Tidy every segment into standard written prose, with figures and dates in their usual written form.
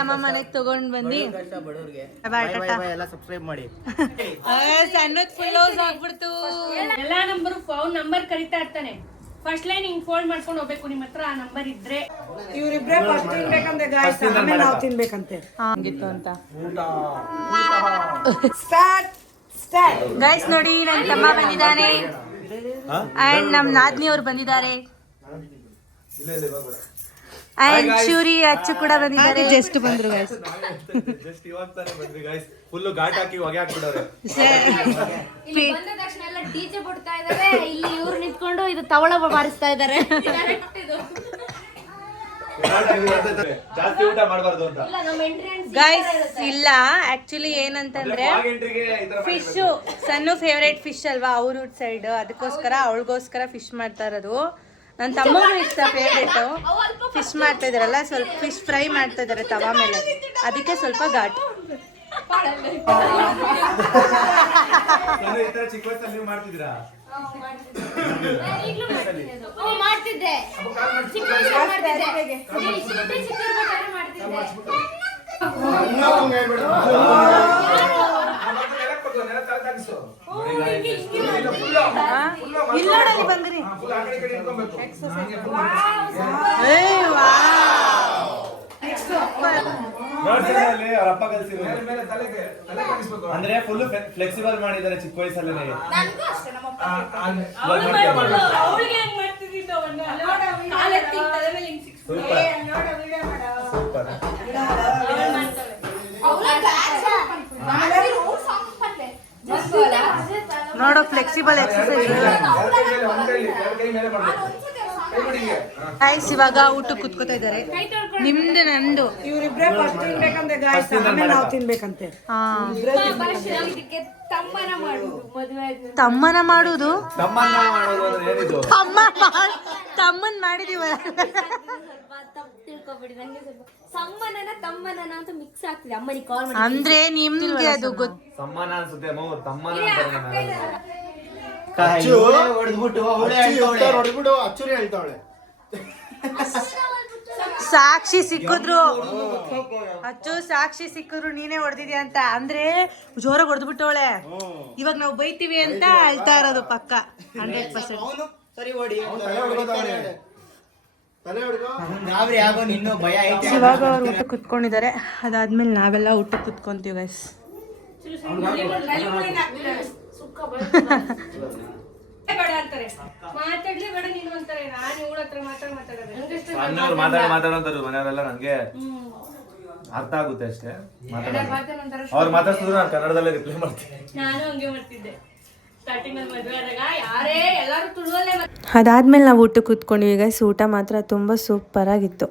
ಅಮ್ಮ ಮನೆಗೆ ತಗೊಂಡ್ ಬಂದಿ ಎಲ್ಲ ಸಬ್ಸ್ಕ್ರೈಬ್ ಮಾಡಿ. ಸಣ್ಣದ್ ಫುಲ್ ಹೌಸ್ ಆಗ್ಬಿಡ್ತು. ಎಲ್ಲಾ ನಂಬರ್ ಫೋನ್ ನಂಬರ್ ಕರಿತಾ ಇರ್ತಾನೆ. ಫಸ್ಟ್ ಲೈನ್ ಹಿಂಗ್ ಫೋಲ್ಡ್ ಮಾಡ್ಕೊಂಡು ಹೋಗ್ಬೇಕು. ನಿಮ್ಮ ಹತ್ರ ಆ ನಂಬರ್ ಇದ್ರೆ ಇವ್ರಿಬ್ರೆ ಫಸ್ಟ್ ತಿನ್ಬೇಕಂತೆ ಗಾಯ್ಸ್, ಆಮೇಲೆ ನಾವು ತಿನ್ಬೇಕಂತೆ. ಹಂಗಿತ್ತು ಅಂತ ಸ್ಟಾರ್ಟ್ ಗೈಸ್ ನೋಡಿ, ನನ್ ತಮ್ಮ ಬಂದಿದ್ದಾನೆ ಅಂಡ್ ನಮ್ ನಾದ್ನಿ ಅವ್ರು ಬಂದಿದ್ದಾರೆ ಅಂಡ್ ಶೂರಿ ಅಚ್ಚು ಕೂಡ ಬಂದಿದ್ದಾರೆ. ಜಸ್ಟ್ ಬಂದ್ರು ಗೈಸ್. ಜಸ್ಟ್ ಇವಾಗ ತಾನೇ ಬಂದ್ರಿ ಗೈಸ್. ಫುಲ್ ಘಾಟ್ ಹಾಕಿ ಹೊಗೆ ಹಾಕ್ಬಿಡೋರೆ. ಇಲ್ಲಿ ಬಂದ ತಕ್ಷಣ ಎಲ್ಲ ಡಿಜೆ ಬಿಡ್ತಾ ಇದಾರೆ. ಇಲ್ಲಿ ಇವ್ರು ನಿಂತ್ಕೊಂಡು ಇದು ತವಳ ಬಾರಿಸ್ತಾ ಇದಾರೆ. ಜಾಸ್ತಿ ಊಟ ಮಾಡಬಾರ್ದು ಅಂತ ಗೈಸ್ ಇಲ್ಲ, ಆಕ್ಚುಲಿ ಏನಂತಂದ್ರೆ ಫಿಶ್ ಸಣ್ಣ ಫೇವ್ರೇಟ್ ಫಿಶ್ ಅಲ್ವಾ ಅವ್ರ ಸೈಡ್, ಅದಕ್ಕೋಸ್ಕರ ಅವಳಿಗೋಸ್ಕರ ಫಿಶ್ ಮಾಡ್ತಾ ಇರೋದು. ನನ್ನ ತಮ್ಮನೂ ಇಷ್ಟ ಫೇವ್ರೇಟ್. ಫಿಶ್ ಮಾಡ್ತಾ ಇದಾರಲ್ಲ, ಸ್ವಲ್ಪ ಫಿಶ್ ಫ್ರೈ ಮಾಡ್ತಾ ಇದಾರೆ ತವಾ ಮೇಲೆ, ಅದಕ್ಕೆ ಸ್ವಲ್ಪ ಘಾಟ್. ಚಿಕ್ಕ ವಯಸ್ಸಲ್ಲಿ ನೀವು ಮಾಡ್ತಿದ್ರಾ? ಮಾಡ್ತಿದ್ದೆ, ಚಿಕ್ಕ ವಯಸ್ಸಲ್ಲಿ ಮಾಡ್ತಿದ್ದೆ. ಚಿಕ್ಕ ಮಾಡ್ತಿದ್ದೆ. ಇಲ್ಲೋಡಲ್ಲಿ ಬಂದ್ರಿ. ಅಪ್ಪ ಕಲಿಸಿರೋ ಅಂದ್ರೆ ಫುಲ್ ಫ್ಲೆಕ್ಸಿಬಲ್ ಮಾಡಿದ್ದಾರೆ ಚಿಕ್ಕ ವಯಸ್ಸಲ್ಲೇ. ನೋಡೋ ಫ್ಲೆಕ್ಸಿಬಲ್ ಎಕ್ಸರ್ಸೈಸ್. ಗೈಸ್ ಇವಾಗ ಊಟಕ್ಕೆ ಕುತ್ಕೋತಾ ಇದ್ದಾರೆ. ನಿಮ್ದು ನಂದು ಇವ್ರಿಬ್ರೆ ಫಸ್ಟ್ ತಿನ್ಬೇಕಂತೆ ಗಾಯ್ಸ್, ಆಮೇಲೆ ನಾವು ತಿನ್ಬೇಕಂತೆ. ತಮ್ಮನ ಮಾಡುದು, ತಮ್ಮನ್ ಮಾಡಿದೀವಲ್ಲ. ಸಮ್ಮನನ ತಮ್ಮನನ ಅಂತ ಮಿಕ್ಸ್ ಆಗ್ತಿದೆ. ಅಮ್ಮನಿಗೆ ಕಾಲ್ ಮಾಡಿ ಅಂದ್ರೆ ನಿಮ್ಗೆ ಅದು ಸಮ್ಮಾನ ಅನ್ಸುತ್ತೆ. ತಮ್ಮನ ಸಾಕ್ಷಿ ಸಿಕ್ಕಿದ್ರು, ಅಚ್ಚು ಸಾಕ್ಷಿ ಸಿಕ್ಕಿದ್ರು ನೀನೇ ಹೊಡೆದಿದ್ಯಾ ಅಂತ. ಅಂದ್ರೆ ಜೋರಾಗಿ ಹೊಡೆದ್ಬಿಟ್ಟವಳೆ. ಇವಾಗ ನಾವು ಬೈತೀವಿ ಅಂತ ಅಳ್ತಾ ಇರೋದು ಪಕ್ಕ 100%. ಇವಾಗ ಅವ್ರು ಊಟ ಕುತ್ಕೊಂಡಿದ್ದಾರೆ. ಅದಾದ್ಮೇಲೆ ನಾವೆಲ್ಲ ಊಟ ಕುತ್ಕೊಂತೀವಿ ಗೈಸ್. ಮಾತಾಡ್ಲಿ ಬೇಡ ನೀನು ಅಂತಾರೆ. ನಾನು ಇವಳ ಹತ್ರ ಮಾತಾಡೋಂತಾರು ಮನೆಯವರೆಲ್ಲ ನಂಗೆ ಅರ್ಥ ಆಗುತ್ತೆ ಅಷ್ಟೇ. ಅವ್ರು ಮಾತಾಡ್ತಿದ್ರು ನಾನು ಕನ್ನಡದಲ್ಲೇ ರಿಪ್ಲೈ ಮಾಡ್ತೀನಿ. ನಾನು ಹಂಗೆ ಮಾಡ್ತಿದ್ದೆ ಸ್ಟಾರ್ಟಿಂಗ್ ಅಲ್ಲಿ ಮದುವೆ ಆದಾಗ. ಯಾರೇ ಎಲ್ಲಾರು ತುಳುವಲ್ಲೇ. ಅದಾದ್ಮೇಲೆ ನಾವು ಊಟ ಕೂತ್ಕೊಂಡಿವಿ ಗೈಸ್. ಊಟ ಮಾತ್ರ ತುಂಬ ಸೂಪರ್ ಆಗಿತ್ತು.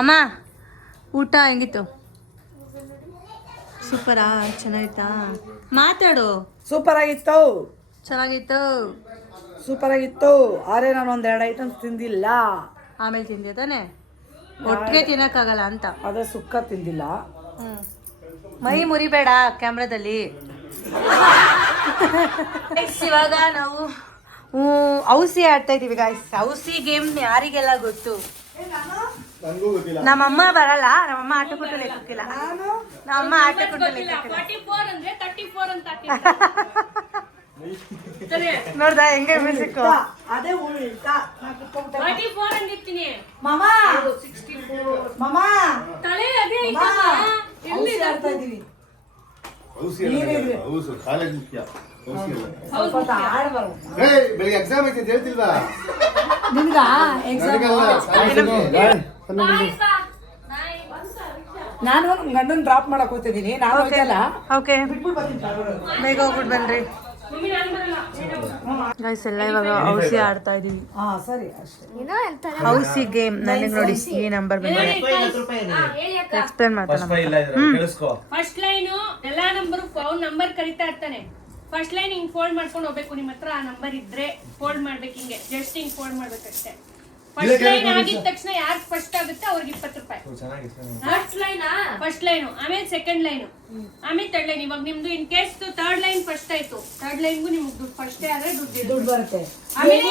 ಅಮ್ಮ ಊಟ ಹೆಂಗಿತ್ತು? ಸೂಪರಾ? ಚೆನ್ನಾಗಿತ್ತಾ? ಮಾತಾಡು. ಸೂಪರ್ ಆಗಿತ್ತು, ಚೆನ್ನಾಗಿತ್ತು, ಸೂಪರ್ ಆಗಿತ್ತು. ಆದ್ರೆ ನಾನು ಒಂದೆರಡು ಐಟಮ್ಸ್ ತಿಂದಿಲ್ಲ. ಆಮೇಲೆ ತಿಂದೆ ತಾನೆ? ಒಟ್ಟಿಗೆ ತಿನ್ನಕ್ಕಾಗಲ್ಲ ಅಂತ. ಅದೇ ಸುಕ್ಕ ತಿಂದಿಲ್ಲ. ಮೈ ಮುರಿಬೇಡ ಕ್ಯಾಮ್ರಾದಲ್ಲಿ. ಇವಾಗ ನಾವು ಔಸಿ ಆಡ್ತಾ ಇದೀವಿ ಗಾಯ್ಸ್. ಔಸಿ ಗೇಮ್ ಯಾರಿಗೆಲ್ಲ ಗೊತ್ತು? ನಮ್ಮಮ್ಮ ಬರಲ್ಲ, ನಮ್ಮಮ್ಮ ಆಟ ಕೊಟ್ಟು ಲೆಕ್ಕಕ್ಕಿಲ್ಲ. ನಮ್ಮಮ್ಮ ಆಟ ಕೊಟ್ಟು ಲೆಕ್ಕಕ್ಕಿಲ್ಲ. 44 ಅಂದ್ರೆ 34 ಅಂತ ನೋಡ್ದ ಹೆಂಗೆ ಮ್ಯೂಸಿಕ್. ಅದೇ 44 ಅಂದಿರ್ತೀನಿ. ಮಾಮಾ 64 ತಲೆ ಅದೇ ಎಲ್ಲಿ ಆಡ್ತಾ ಇದೀವಿ. ಬೆಳಿಗ್ಗೆ ಎಕ್ಸಾಮ್ ಐತೆ ಅಂತ ಹೇಳ್ತಿಲ್ವಾ? ನಿಮ್ಗ ಎಕ್ಸಾಮ್ ನಾನು ಗಂಡನ್ ಡ್ರಾಪ್ ಮಾಡಕ್ ಹೋಗ್ತಿದ್ದೀನಿ. ನಾನು ಹೋಗ್ತಲ್ಲ. ಓಕೆ ಬೇಗ ಹೋಗ್ಬಿಟ್ಟು ಬನ್ರಿ ಗೈಸ್. ಎಲ್ಲ ಇವಾಗ ಔಸಿ ಆಡ್ತಾ ಇದೀವಿ. ಸರಿ ಅಷ್ಟೇ. ಔಸಿ ಗೇಮ್. ನನಗೆ ನೋಡಿ ಈ ನಂಬರ್ ಬಂದಿದೆ. ಎಕ್ಸ್ಪ್ಲೇನ್ ಮಾಡ್ತಾನೆ. ಫಸ್ಟ್ ಲೈನ್ ಎಲ್ಲಾ ನಂಬರ್ ಫೋನ್ ನಂಬರ್ ಕರಿತಾ ಇರ್ತಾನೆ. ಫಸ್ಟ್ ಲೈನ್ ಹಿಂಗ್ ಫೋಲ್ಡ್ ಮಾಡ್ಕೊಂಡು ಹೋಗ್ಬೇಕು. ನಿಮ್ಮ ಹತ್ರ ಆ ನಂಬರ್ ಇದ್ರೆ ಫೋಲ್ಡ್ ಮಾಡ್ಬೇಕು. ಹಿಂಗೆ ಜಸ್ಟ್ ಹಿಂಗ್ ಫೋಲ್ಡ್ ಮಾಡ್ಬೇಕಷ್ಟೇ. ಫಸ್ಟ್ ಲೈನ್ ಆಗಿದ ತಕ್ಷಣ ಯಾರು ಫಸ್ಟ್ ಆಗುತ್ತೆ ಅವ್ರಿಗೆ 20 ರೂಪಾಯಿ. ಫಸ್ಟ್ ಲೈನ್, ಆಮೇಲೆ ಸೆಕೆಂಡ್ ಲೈನ್, ಆಮೇಲೆ ಥರ್ಡ್ ಲೈನ್. ಇವಾಗ ನಿಮ್ದು in case third line first ಆಯ್ತು, ಥರ್ಡ್ ಲೈನ್ಗೂ ನಿಮ್ಗೆ ದುಡ್ಡು ಫಸ್ಟ್ ಆದ್ರೆ ದುಡ್ಡು ಬರುತ್ತೆ. ಆಮೇಲೆ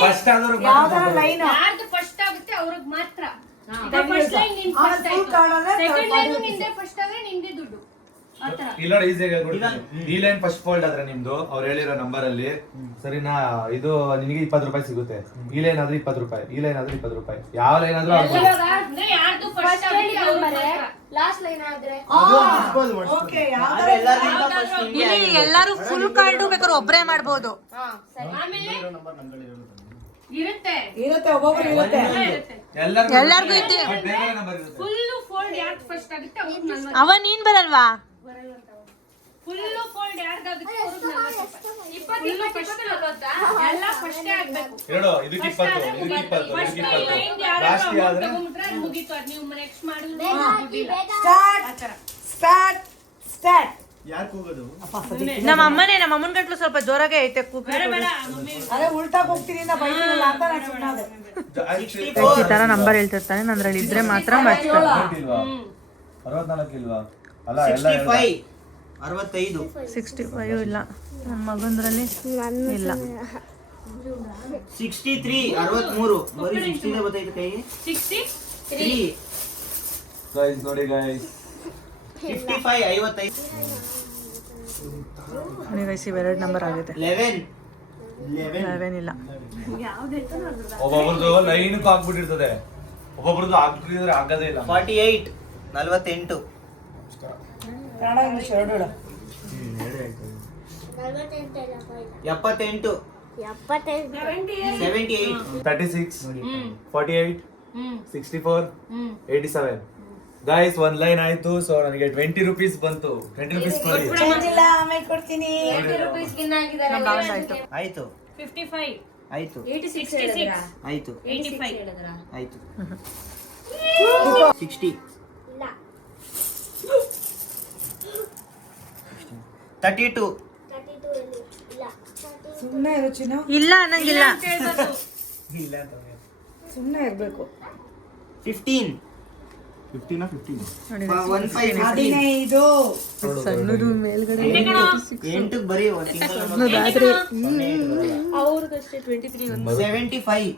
ಯಾರ್ದು ಫಸ್ಟ್ ಆಗುತ್ತೆ ಅವ್ರಿಗೆ ಮಾತ್ರ ಫಸ್ಟ್ ಲೈನ್ ನಿನ್ ಫಸ್ಟ್ full card ಆದ್ರೆ ಸೆಕೆಂಡ್ ಲೈನ್ ನಿಂದೆ ಫಸ್ಟ್ ಆದ್ರೆ ನಿಂದೆ ದುಡ್ಡು ಆತರ ಇಲ್ಲ ನೋಡಿ ಈಸಿಯಾಗಿ ಹೇಳ್ಬಿಡ್ತೀನಿ. ಈ ಲೈನ್ ಫಸ್ಟ್ ಫೋಲ್ಡ್ ಆದ್ರೆ ನಿಮ್ದು ಅವ್ರು ಹೇಳಿರೋ ನಂಬರ್ ಅಲ್ಲಿ ಸರಿನಾ, ಇದು ನಿನಗೆ 20 ರೂಪಾಯಿ ಸಿಗುತ್ತೆ. ಈ ಲೈನ್ ಆದ್ರೆ 20 ರೂಪಾಯಿ, ಈ ಲೈನ್ ಆದ್ರೆ 20 ರೂಪಾಯಿ, ಯಾವ ಲೈನ್ ಆದ್ರೂ ಆಗ್ಬೋದು. ಅಂದ್ರೆ ಯಾರ್ದು ಫಸ್ಟ್ ಆಗುತ್ತೆ ಅವ್ರು ಲಾಸ್ಟ್ ಲೈನ್ ಆದ್ರೆ ಓಕೆ ಆದ್ರೆ ಎಲ್ಲರಿಗಿಂತ first ನಿಮ್ಗೆ ಇಲ್ಲಿ ಎಲ್ಲರೂ ಫುಲ್ ಕಾರ್ಡು ಬೇಕಾದ್ರೆ ಒಬ್ರೇ ಮಾಡ್ಬೋದು. ಆಮೇಲೆ ಇರುತ್ತೆ ಇರುತ್ತೆ ಒಬ್ಬೊಬ್ರು ಇರುತ್ತೆ. ಎಲ್ಲರಿಗೂ ಇದೆ. ಬೇರೆ ನಂಬರ್ ಇರುತ್ತೆ. ಫುಲ್ ಫೋಲ್ಡ್ ಯಾರ್ದು ಫಸ್ಟ್ ಆಗುತ್ತೆ ಅವ್ರಿಗೆ 40 ಅವ ನೀನ್ ಬರಲ್ವಾ? ಫುಲ್ ಫೋಲ್ಡ್ ಯಾರ್ದಾಗುತ್ತೆ ಅವ್ರಿಗೆ 40 ಎಲ್ಲ ಫಸ್ಟೇ ಆಗ್ಬೇಕು. ಹೇಳು ಇದಕ್ಕೆ 20, ಇದಕ್ಕೆ 20, ಫಸ್ಟ್ ಇದಕ್ಕೆ 20. ಲೈನ್ ಯಾರು ಲಾಸ್ಟ್ ಆದ್ರೆ ತಗೊಂಡ್ರೆ ಮುಗೀತು. ಅದು ನೀವು ನೆಕ್ಸ್ಟ್ ಮಾಡಿದ್ರೆ ಸ್ಟಾರ್ಟ್ ಯಾಕೆ ಹೋಗೋದು? ನಮ್ಮ ಅಮ್ಮನ ಗಂಟ್ಲು ಸ್ವಲ್ಪ ಜೋರಾಗೆ ಐತೆ ಕೂಗಿ. ಬೇಡ ಬೇಡ ಮಮ್ಮಿ ಅದೇ ಉಲ್ಟಾ ಹೋಗ್ತೀನಿ ನಾ ಬೈದಿರಲ್ಲ ಅಂತ ನಾನು ಸುಮ್ಮನಾದೆ. ಈ ತರ ನಂಬರ್ ಹೇಳ್ತಿರ್ತಾನೆ, ನಂದ್ರಲ್ಲಿ ಇದ್ರೆ ಮಾತ್ರ ಮಾಡ್ತಾರೆ. 64 ಇಲ್ವಾ? 64 ಇಲ್ವಾ? ಅಲ್ಲ ಎಲ್ಲ 65 65 65 ಇಲ್ಲ ನನ್ನ ಮಗಂದ್ರಲ್ಲಿ ಇಲ್ಲ. 63 63 ಬರೀ 60 ಬರ್ತೈತೆ ಕೈಗೆ. 63 ಗೈಸ್ ನೋಡಿ ಗೈಸ್ 55 55 ಇವೆರಡು ನಂಬರ್ ಆಗಿದೆ. 11 11 ಇಲ್ಲ. ಒಬ್ಬೊಬ್ರದ್ದು ಲೈನ್ ಹಾಕ್ಬಿಟ್ಟಿರ್ತದೆ, ಒಬ್ಬೊಬ್ರದ್ದು ಹಾಕ್ಬಿಟ್ಟಿದ್ರೆ ಆಗದೇ ಇಲ್ಲ. 48 48 ಕನ್ನಡ ಇಂಗ್ಲಿಷ್ ಎರಡು ಹೇಳು. 78 78 36 48 64 87 ಗೈಸ್ ಒಂದ್ ಲೈನ್ ಆಯ್ತು. ಸೊ ನನಗೆ 20 ರೂಪೀಸ್ ಬಂತು. 20 ರೂಪೀಸ್ ಕೊಡಿ. ಚೇಂಜ್ ಇಲ್ಲ ಆಮೇಲೆ ಕೊಡ್ತೀನಿ. 20 ರೂಪೀಸ್ ಗಿನ್ನ ಆಗಿದ್ದಾರೆ ಆಯ್ತು 55 ಆಯ್ತು 66 ಆಯ್ತು 85 ಆಯ್ತು 60 32 ಸುಮ್ಮನೆ ಇರು ಚಿನ್ನು, ಇಲ್ಲ ಅನ್ನಂಗಿಲ್ಲ. ಸುಮ್ಮನೆ ಇರ್ಬೇಕು. 15 15 ನೋಡಿ 15 15 ಸಣ್ಣದು ಮೇಲ್ಗಡೆ 8 ಬರೀ ಒಂದು ಅವ್ರದಷ್ಟೇ 23 75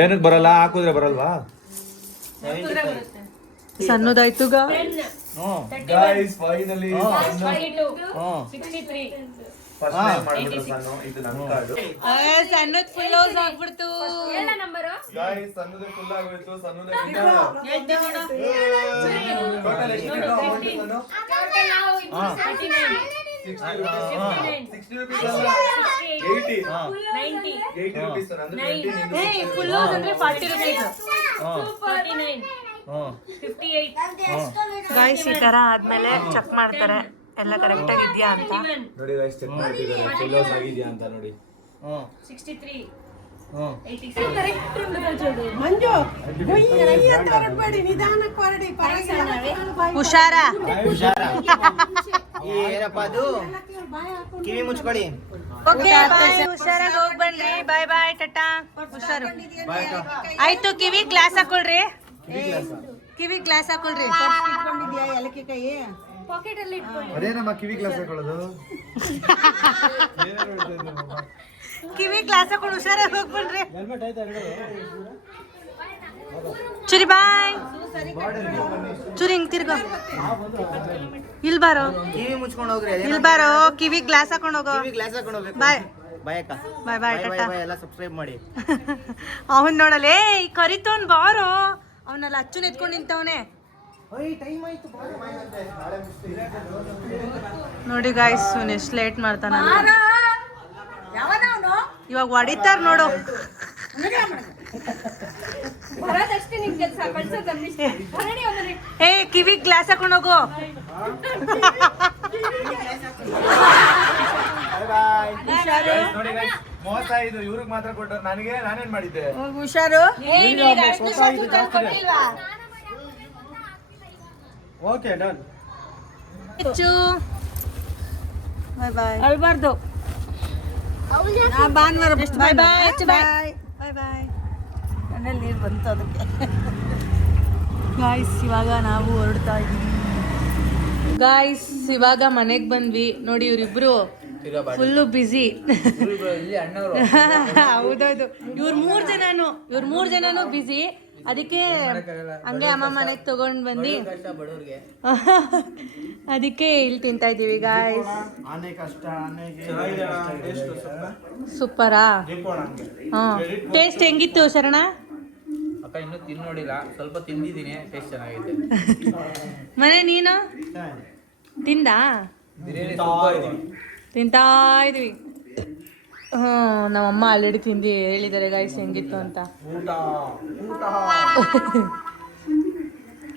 ಏನಕ್ಕೆ ಬರಲ್ಲ? ಹಾಕಿದ್ರೆ ಬರಲ್ವಾ? 75 ಸಣ್ಣದಾಯ್ತು ಗಾ. ಗೈಸ್ ಫೈನಲಿ 63 ಫಸ್ಟ್ ಟೈಮ್ ಮಾಡ್ಬಿಟ್ರು ಸಣ್ಣ. ಇದು ನನ್ನ ಕಾರ್ಡು ಸಣ್ಣದ್ ಫುಲ್ ಹೌಸ್ ಆಗ್ಬಿಡ್ತು. ಎಲ್ಲ ನಂಬರು ಗೈಸ್. ಸಣ್ಣದೇ ಫುಲ್ ಆಗೋಯ್ತು. ಸಣ್ಣದೇ ಟೋಟಲ್ ಎಷ್ಟು ಅಮೌಂಟ್? 60 ರೂಪೀಸ್ ಅಲ್ಲ 80 90 80 ರೂಪೀಸ್ ಅಂದ್ರೆ 20 ಫುಲ್ ಹೌಸ್ ಅಂದ್ರೆ 40 ರೂಪೀಸ್. 49 58 ಗಾಯ್ಸ್ ಈ ತರ ಆದ್ಮೇಲೆ ಚೆಕ್ ಮಾಡ್ತಾರೆ ಎಲ್ಲ ಕರೆಕ್ಟ್ ಆಗಿದ್ಯಾ ಅಂತ. ನೋಡಿ ಗೈಸ್ ಚೆಕ್ ಮಾಡ್ತಿದ್ದಾರೆ ಫುಲ್ ಹೌಸ್ ಆಗಿದ್ಯಾ ಅಂತ ನೋಡಿ. 63 ಹ್ಮ್ 87 ಮಂಜು ಗುಯ್ಯಿ ಅಂತ ಹೊರಡ್ಬೇಡಿ, ನಿಧಾನಕ್ಕೆ ಹೊರಡಿ. ಹುಷಾರ. ಏನಪ್ಪ ಅದು? ಕಿವಿ ಮುಚ್ಕೊಳ್ಳಿ. Okay bye. ಹುಷಾರಾಗಿ ಹೋಗಿ ಬನ್ನಿ. ಬಾಯ್ ಬಾಯ್ ಟಾಟಾ. ಹುಷಾರು. ಆಯ್ತು ಕಿವಿ ಗ್ಲಾಸ್ ಹಾಕೊಳ್ರಿ. ಕಿವಿ ಗ್ಲಾಸ್ ಹಾಕೊಳ್ರಿ. ಇಟ್ಕೊಂಡಿದ್ಯಾ ಏಲಕ್ಕಿ ಕೈ? ಪಾಕೆಟ್ ಅಲ್ಲಿ ಇಟ್ಕೊಂಡು ಅದೇ ನಮ್ಮ ಕಿವಿ ಗ್ಲಾಸ್ ಹಾಕೊಳ್ಳೋದು. ಕಿವಿ ಗ್ಲಾಸ್ ಹಾಕೊಂಡು ಹುಷಾರಾಗಿ ಹೋಗಿ ಬನ್ರಿ. ಚುರಿ ಬಾಯ್. ಚುರಿ ಹಿಂಗ್ ತಿರ್ಗೋ. ಇಲ್ ಬಾರೋ, ಕಿವಿ ಮುಚ್ಕೊಂಡು ಹೋಗ್ರಿ. ಇಲ್ ಬಾರೋ. ಕಿವಿ ಗ್ಲಾಸ್ ಹಾಕೊಂಡು ಹೋಗೋ. ಕಿವಿ ಗ್ಲಾಸ್ ಹಾಕೊಂಡು ಹೋಗ್ಬೇಕು. ಬಾಯ್ ಬಾಯ್ ಅಕ್ಕ. ಬಾಯ್ ಬಾಯ್ ಟಾಟಾ. ಬಾಯ್ ಎಲ್ಲ ಸಬ್ಸ್ಕ್ರೈಬ್ ಮಾಡಿ. ಅವನ್ ನೋಡಲೇ ಈ ಕರಿತವನ್ ಬಾರೋ. ಅವನೆಲ್ಲ ಅಚ್ಚುನ್ ಎತ್ಕೊಂಡು ನಿಂತವನೆ ಟೈಮ್ ಆಯ್ತು. ನೋಡಿ ಗಾಯ್ಸ್. ಇವ್ನು ಎಷ್ಟು ಲೇಟ್ ಮಾಡ್ತಾನ. ಇವಾಗ ಹೊಡಿತಾರ ನೋಡು. ಬರೋದಷ್ಟೇ ನಿಮ್ ಕೆಲಸ. ಕಳ್ಸೋದು ನಮ್ಮಿಷ್ಟ. ಹೊರಡಿ ಹೋಗ್ರಿ. ಏ ಕಿವಿ ಗ್ಲಾಸ್ ಹಾಕೊಂಡು ಹೋಗು. ನೋಡಿ ಗೈಸ್ ಮೋಸ ಇದು ಇವ್ರಿಗೆ ಮಾತ್ರ ಕೊಟ್ಟರು. ನನಗೆ ನಾನೇನ್ ಮಾಡಿದ್ದೆ? ಹುಷಾರು. Okay done. Bye bye. ಅಳ್ಬಾರ್ದು. ಭಾನುವಾರ ಬಾಯ್ ಬಾಯ್. ಬಾಯ್. ಬಾಯ್ ಬಾಯ್. ಕಣ್ಣಲ್ಲಿ ನೀರು ಬಂತು ಅದಕ್ಕೆ. ಗಾಯ್ಸ್ ಇವಾಗ ನಾವು ಹೊರಡ್ತಾ ಇದೀವಿ. ಗಾಯ್ಸ್ ಇವಾಗ ಮನೆಗೆ ಬಂದ್ವಿ. ನೋಡಿ ಇವ್ರಿಬ್ರು ಫುಲ್ಲು ಬಿಸಿ. ಹೌದೌದು. ಇವ್ರ ಮೂರ್ ಜನನು ಬಿಸಿ. ಅದಕ್ಕೆ ಹಂಗೆ ಅಮ್ಮ ಮನೆಗೆ ತಗೊಂಡ್ ಬಂದು ಬಡವ್ರಿಗೆ ಅದಕ್ಕೆ ಇಲ್ಲಿ ತಿಂತಾ ಇದ್ದೀವಿ ಗಾಯ್ಸ್. ಆನೆ ಕಷ್ಟ ಆನೆಗೆ ಸೂಪರಾ? ಹಾಂ, ಟೇಸ್ಟ್ ಹೆಂಗಿತ್ತು ಶರಣ? ಅಕ್ಕ ಇನ್ನೂ ತಿನ್ನೋಡಿಲ್ಲ, ಸ್ವಲ್ಪ ತಿಂದಿದ್ದೀನಿ, ಟೇಸ್ಟ್ ಚೆನ್ನಾಗಿದೆ. ಮನೆ ನೀನು ತಿಂದಾ? ಬಿರಿಯಾನಿ ಸೂಪರ್ ಇದೆ. ತಿಂತಾ ಇದೀವಿ. ನಮ್ಮಮ್ಮ ಆಲ್ರೆಡಿ ತಿಂದು ಹೇಳಿದ್ದಾರೆ ಗಾಯ್ಸ್ ಹೆಂಗಿತ್ತು ಅಂತ.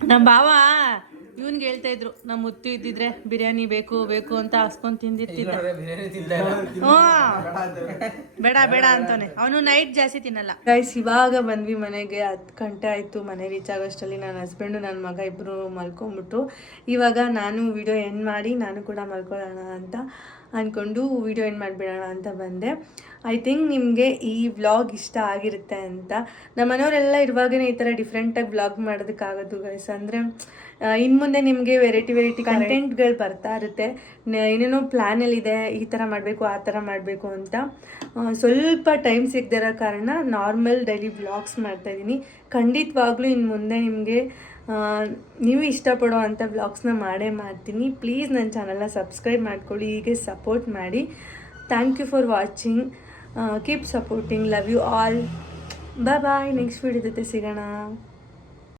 ನಮ್ಮ ಬಾವ ಇವನ್ಗೆ ಹೇಳ್ತಾ ಇದ್ರು, ನಮ್ಮ ಮುತ್ತು ಇದ್ದಿದ್ರೆ ಬಿರಿಯಾನಿ ಬೇಕು ಬೇಕು ಅಂತ ಹಾಸ್ಕೊಂಡು ತಿಂದಿರ್ತಿದ್ದ. ಬಿರಿಯಾನಿ ತಿಂತಾ ಇಲ್ಲ. ಬೇಡ ಬೇಡ ಅಂತಾನೆ ಅವನು. ನೈಟ್ ಜಾಸ್ತಿ ತಿನ್ನಲ್ಲ ಗೈಸ್. ಇವಾಗ ಬಂದ್ವಿ ಮನೆಗೆ, 10 ಗಂಟೆ ಆಯಿತು. ಮನೆ ರೀಚ್ ಆಗೋಷ್ಟರಲ್ಲಿ ನನ್ನ ಹಸ್ಬೆಂಡು ನನ್ನ ಮಗ ಇಬ್ಬರು ಮಲ್ಕೊಂಬಿಟ್ರು. ಇವಾಗ ನಾನು ವಿಡಿಯೋ ಎಂಡ್ ಮಾಡಿ ನಾನು ಕೂಡ ಮಲ್ಕೊಳ್ಳೋಣ ಅಂತ ಅಂದ್ಕೊಂಡು ವಿಡಿಯೋ ಎಂಡ್ ಮಾಡಿಬಿಡೋಣ ಅಂತ ಬಂದೆ. ಐ ಥಿಂಕ್ ನಿಮಗೆ ಈ ವ್ಲಾಗ್ ಇಷ್ಟ ಆಗಿರುತ್ತೆ ಅಂತ. ನಮ್ಮ ಮನೆಯವರೆಲ್ಲ ಇರುವಾಗಲೇ ಈ ಥರ ಡಿಫ್ರೆಂಟಾಗಿ ವ್ಲಾಗ್ ಮಾಡೋದಕ್ಕಾಗೋದು ಗೈಸ್. ಅಂದರೆ ಇನ್ನು ಮುಂದೆ ನಿಮಗೆ ವೆರೈಟಿ ಕಂಟೆಂಟ್ಗಳು ಬರ್ತಾ ಇರುತ್ತೆ. ಏನೇನೋ ಪ್ಲ್ಯಾನಲ್ಲಿದೆ, ಈ ಥರ ಮಾಡಬೇಕು ಆ ಥರ ಮಾಡಬೇಕು ಅಂತ. ಸ್ವಲ್ಪ ಟೈಮ್ ಸಿಗದಿರೋ ಕಾರಣ ನಾರ್ಮಲ್ ಡೈಲಿ ವ್ಲಾಗ್ಸ್ ಮಾಡ್ತಾಯಿದ್ದೀನಿ. ಖಂಡಿತವಾಗ್ಲೂ ಇನ್ನು ಮುಂದೆ ನಿಮಗೆ ನೀವು ಇಷ್ಟಪಡೋ ಅಂಥ ವ್ಲಾಗ್ಸ್ನ ಮಾಡೇ ಮಾಡ್ತೀನಿ. ಪ್ಲೀಸ್ ನನ್ನ ಚಾನಲ್ನ ಸಬ್ಸ್ಕ್ರೈಬ್ ಮಾಡ್ಕೊಳ್ಳಿ, ಹೀಗೆ ಸಪೋರ್ಟ್ ಮಾಡಿ. Thank you for watching. Keep supporting. Love you all. Bye. Next video ಜೊತೆ ಸಿಗೋಣ.